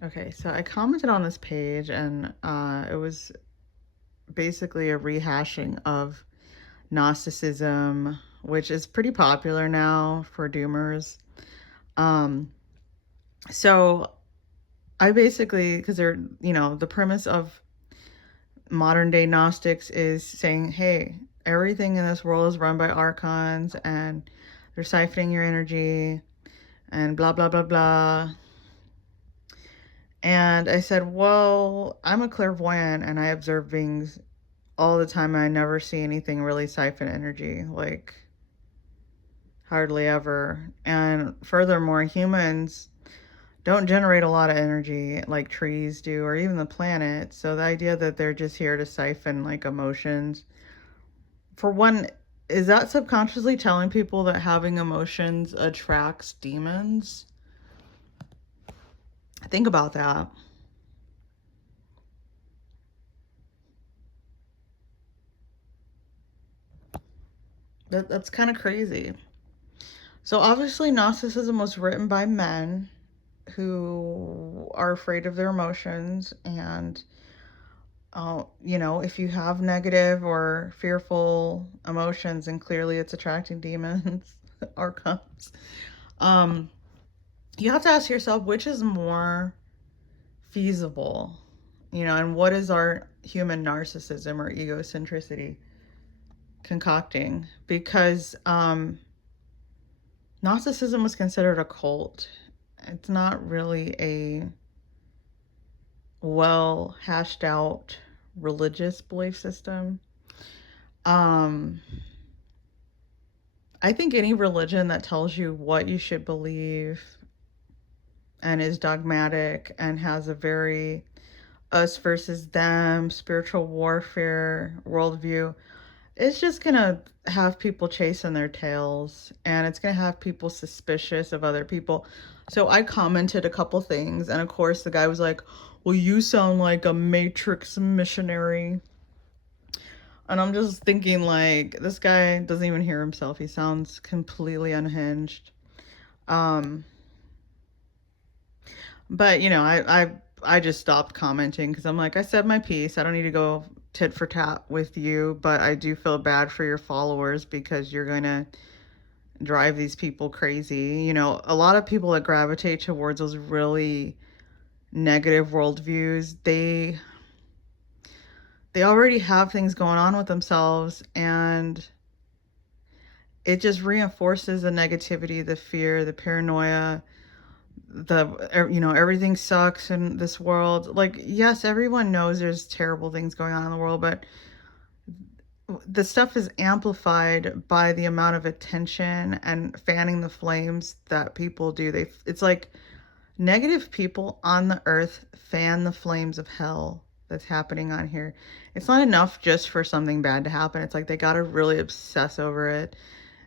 Okay, so I commented on this page and it was basically a rehashing of Gnosticism, which is pretty popular now for doomers. Um, so I basically, because the premise of modern day Gnostics is saying, hey, everything in this world is run by archons and they're siphoning your energy and blah, blah, blah, blah. And I said, well, I'm a clairvoyant and I observe beings all the time. I never see anything really siphon energy, like hardly ever. And furthermore, humans don't generate a lot of energy like trees do or even the planet. So the idea that they're just here to siphon like emotions, for one, is that subconsciously telling people that having emotions attracts demons? Think about that. That's kind of crazy. So obviously, Gnosticism was written by men who are afraid of their emotions. And, if you have negative or fearful emotions, and clearly it's attracting demons or comes, um, you have to ask yourself which is more feasible, and what is our human narcissism or egocentricity concocting? Because Gnosticism was considered a cult. It's not really a well hashed out religious belief system. Um, I think any religion that tells you what you should believe and is dogmatic and has a very us versus them spiritual warfare worldview, it's just gonna have people chasing their tails and it's gonna have people suspicious of other people. So I commented a couple things, and of course, the guy was like, well, you sound like a Matrix missionary. And I'm just thinking, like, this guy doesn't even hear himself. He sounds completely unhinged. Um, but I just stopped commenting because I'm like, I said my piece. I don't need to go tit for tat with you, but I do feel bad for your followers because you're gonna drive these people crazy. A lot of people that gravitate towards those really negative worldviews, they already have things going on with themselves, and it just reinforces the negativity, the fear, the paranoia, everything sucks in this world. Like, yes, everyone knows there's terrible things going on in the world, but the stuff is amplified by the amount of attention and fanning the flames that people do. It's like negative people on the earth fan the flames of hell that's happening on here. It's not enough just for something bad to happen. It's like they got to really obsess over it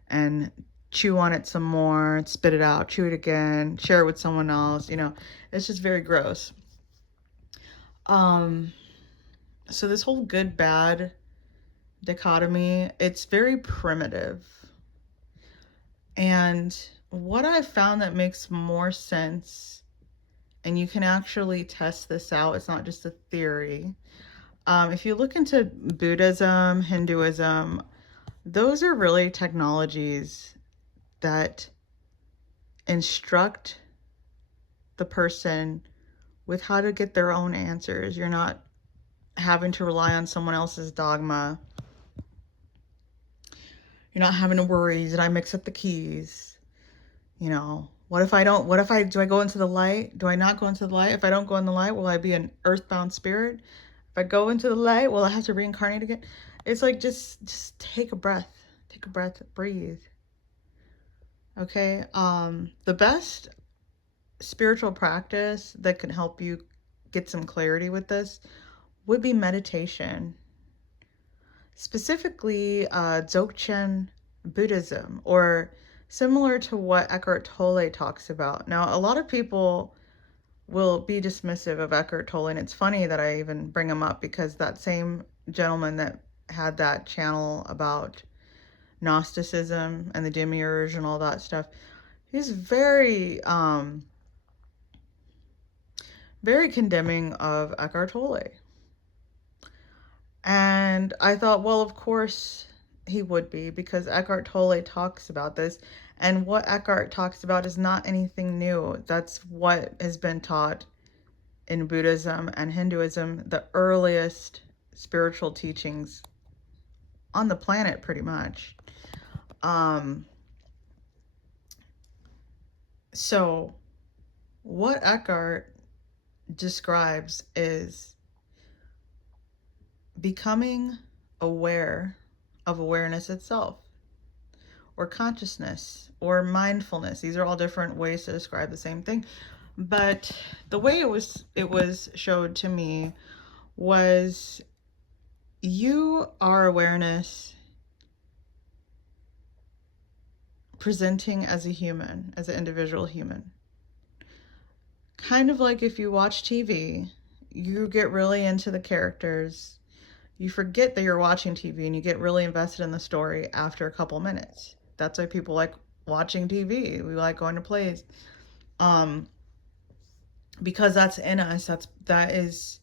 and chew on it some more, spit it out, chew it again, share it with someone else. It's just very gross. Um, so this whole good bad dichotomy, it's very primitive. And what I found that makes more sense, and you can actually test this out, it's not just a theory. If you look into Buddhism, Hinduism, those are really technologies that instruct the person with how to get their own answers. You're not having to rely on someone else's dogma. You're not having to worry, did I mix up the keys? What if I don't? Do I go into the light? Do I not go into the light? If I don't go in the light, will I be an earthbound spirit? If I go into the light, will I have to reincarnate again? It's like, just take a breath. Take a breath, breathe. Okay? The best spiritual practice that can help you get some clarity with this would be meditation. Specifically, Dzogchen Buddhism, or similar to what Eckhart Tolle talks about. Now, a lot of people will be dismissive of Eckhart Tolle, and it's funny that I even bring him up because that same gentleman that had that channel about Gnosticism and the demiurge and all that stuff, he's very very condemning of Eckhart Tolle. And I thought, well, of course he would be, because Eckhart Tolle talks about this. And what Eckhart talks about is not anything new. That's what has been taught in Buddhism and Hinduism, the earliest spiritual teachings on the planet, pretty much. Um, so, what Eckhart describes is becoming aware of awareness itself, or consciousness, or mindfulness. These are all different ways to describe the same thing. But the way it was showed to me was, you are awareness presenting as a human, as an individual human. Kind of like if you watch TV, you get really into the characters. You forget that you're watching TV and you get really invested in the story after a couple minutes. That's why people like watching TV. We like going to plays. Because that's in us. That is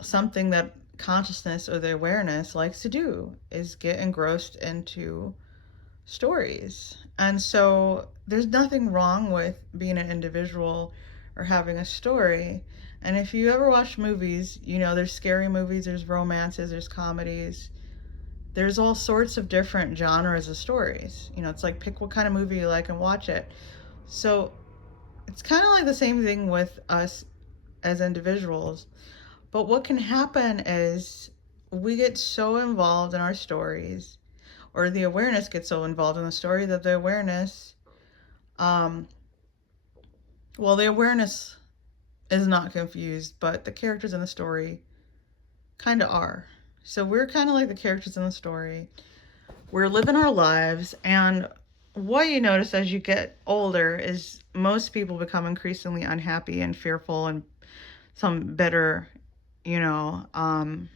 something that consciousness, or the awareness, likes to do, is get engrossed into stories. And so there's nothing wrong with being an individual or having a story. And if you ever watch movies, you know there's scary movies, there's romances, there's comedies, there's all sorts of different genres of stories. It's like, pick what kind of movie you like and watch it. So it's kind of like the same thing with us as individuals. But what can happen is we get so involved in our stories, or the awareness gets so involved in the story, that the awareness, the awareness is not confused, but the characters in the story kind of are. So we're kind of like the characters in the story. We're living our lives, and what you notice as you get older is most people become increasingly unhappy and fearful, and some bitter, and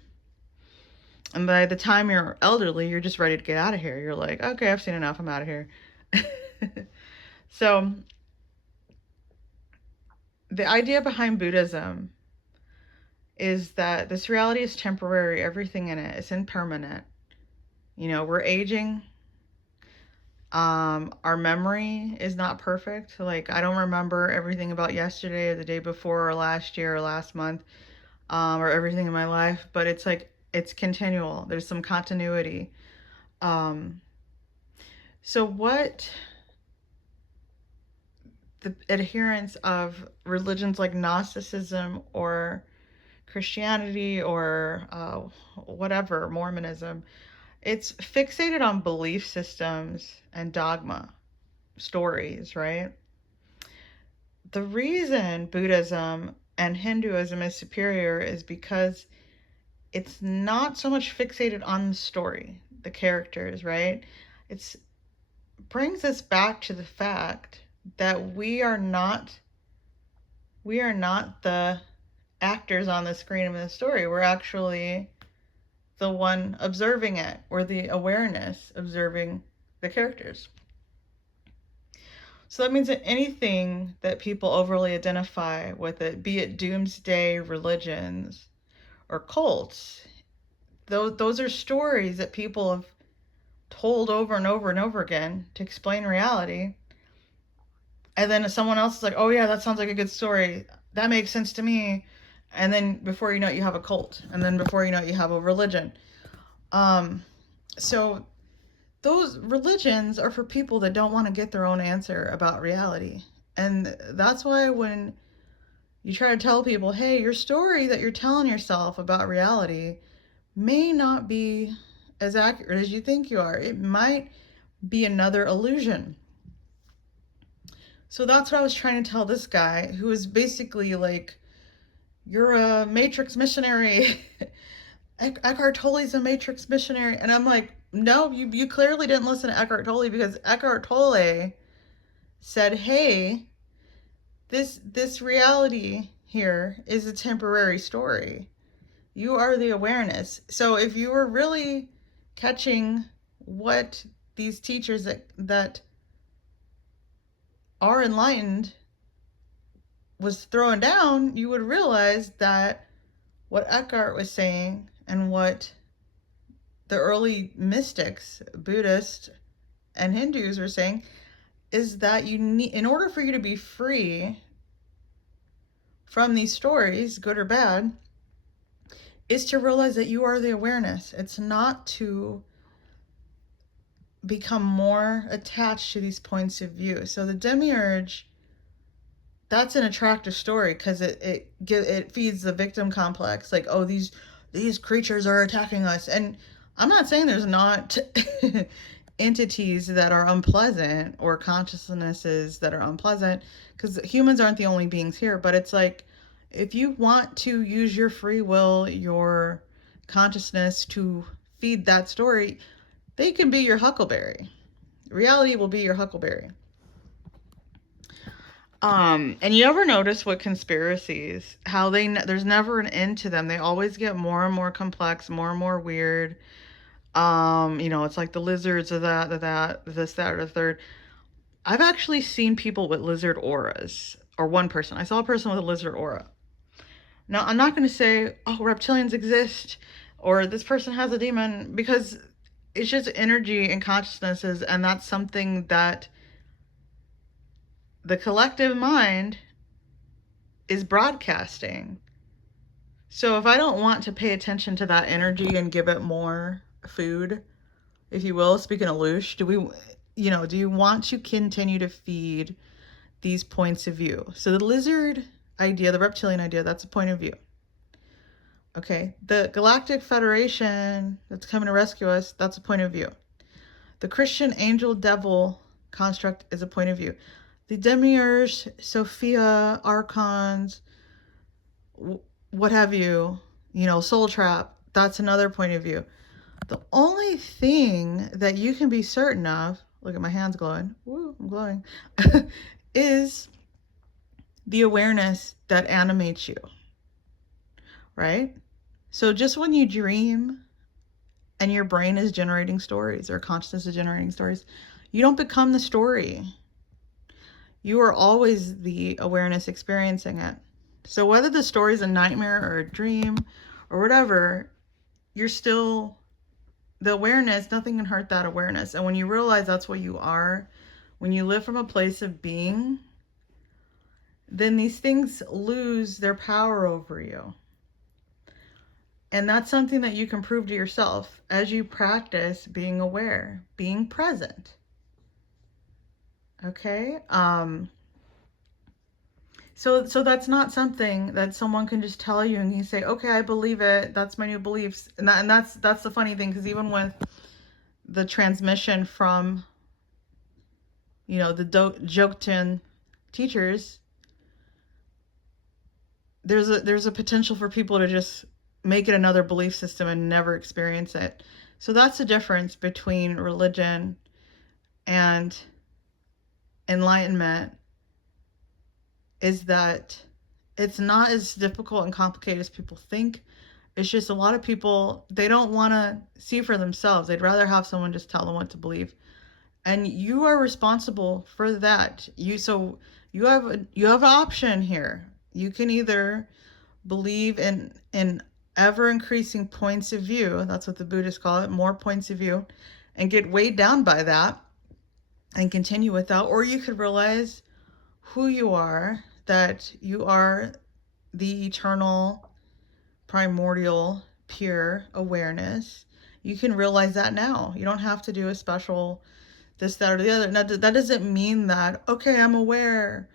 by the time you're elderly, you're just ready to get out of here. You're like, okay, I've seen enough, I'm out of here. So the idea behind Buddhism is that this reality is temporary. Everything in it is impermanent. We're aging. Our memory is not perfect. Like, I don't remember everything about yesterday or the day before or last year or last month, or everything in my life, but it's like, it's continual. There's some continuity. So what the adherents of religions like Gnosticism or Christianity, or whatever, Mormonism, it's fixated on belief systems and dogma, stories, right? The reason Buddhism and Hinduism is superior is because it's not so much fixated on the story, the characters, right? It brings us back to the fact that we are not the actors on the screen of the story. We're actually the one observing it, or the awareness observing the characters. So that means that anything that people overly identify with it, be it doomsday religions or cults, those are stories that people have told over and over and over again to explain reality. And then someone else is like, oh yeah, that sounds like a good story. That makes sense to me. And then before you know it, you have a cult. And then before you know it, you have a religion. So those religions are for people that don't want to get their own answer about reality. And that's why when you try to tell people, hey, your story that you're telling yourself about reality may not be as accurate as you think you are. It might be another illusion. So that's what I was trying to tell this guy, who is basically like, you're a Matrix missionary. Eckhart Tolle's a Matrix missionary. And I'm like, no, you clearly didn't listen to Eckhart Tolle, because Eckhart Tolle said, hey, this reality here is a temporary story. You are the awareness. So if you were really catching what these teachers that are enlightened was thrown down, you would realize that what Eckhart was saying and what the early mystics, Buddhists and Hindus, were saying is that you need, in order for you to be free from these stories, good or bad, is to realize that you are the awareness. It's not to become more attached to these points of view. So the demiurge, that's an attractive story because it feeds the victim complex. Like, oh, these creatures are attacking us, and I'm not saying there's not entities that are unpleasant or consciousnesses that are unpleasant, because humans aren't the only beings here. But it's like, if you want to use your free will, your consciousness to feed that story, they can be your huckleberry. Reality will be your huckleberry. And you ever notice with conspiracies how there's never an end to them. They always get more and more complex, more and more weird. It's like the lizards or that, this, that, or the third. I've actually seen people with lizard auras, or one person. I saw a person with a lizard aura. Now, I'm not going to say, oh, reptilians exist, or this person has a demon, because it's just energy and consciousnesses, and that's something that the collective mind is broadcasting. So if I don't want to pay attention to that energy and give it more food, if you will, speaking of Loosh, do you want to continue to feed these points of view? So the lizard idea, the reptilian idea, that's a point of view. Okay, the Galactic Federation that's coming to rescue us, that's a point of view. The Christian angel devil construct is a point of view. The demiurge, Sophia, archons, what have you, soul trap, that's another point of view. The only thing that you can be certain of, look at my hands glowing, woo, I'm glowing, is the awareness that animates you, right? So just when you dream and your brain is generating stories, or consciousness is generating stories, you don't become the story. You are always the awareness experiencing it. So whether the story is a nightmare or a dream or whatever, you're still the awareness. Nothing can hurt that awareness. And when you realize that's what you are, when you live from a place of being, then these things lose their power over you. And that's something that you can prove to yourself as you practice being aware, being present. Okay? So that's not something that someone can just tell you and you say, okay, I believe it. That's my new beliefs. And that's the funny thing, because even with the transmission from, the Jokten teachers, there's a potential for people to just make it another belief system and never experience it. So that's the difference between religion and enlightenment, is that it's not as difficult and complicated as people think. It's just a lot of people, they don't want to see for themselves. They'd rather have someone just tell them what to believe. And you are responsible for that. You have an option here. You can either believe in ever increasing points of view, that's what the Buddhists call it, more points of view, and get weighed down by that and continue with that, or you could realize who you are, that you are the eternal, primordial, pure awareness. You can realize that now. You don't have to do a special this, that, or the other. Now, that doesn't mean that, okay, I'm aware.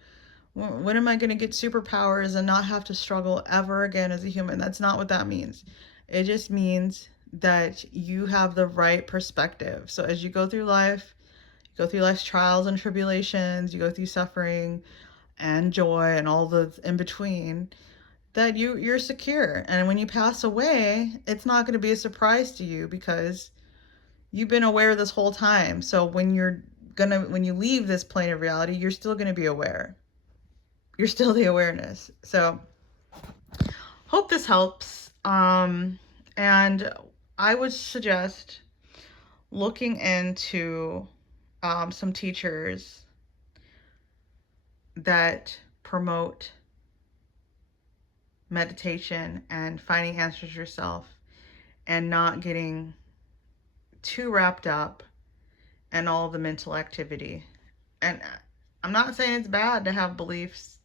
When am I going to get superpowers and not have to struggle ever again as a human? That's not what that means. It just means that you have the right perspective. So as you go through life, you go through life's trials and tribulations, you go through suffering and joy and all the in between, that you're secure. And when you pass away, it's not going to be a surprise to you, because you've been aware this whole time. So when you leave this plane of reality, you're still going to be aware. You're still the awareness. So hope this helps. And I would suggest looking into some teachers that promote meditation and finding answers yourself and not getting too wrapped up in all the mental activity. And I'm not saying it's bad to have beliefs.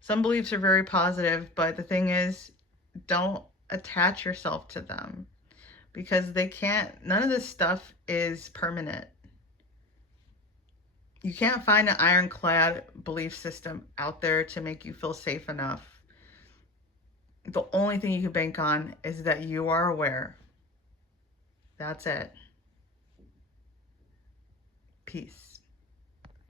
Some beliefs are very positive, but the thing is, don't attach yourself to them because they can't, none of this stuff is permanent. You can't find an ironclad belief system out there to make you feel safe enough. The only thing you can bank on is that you are aware. That's it. Peace.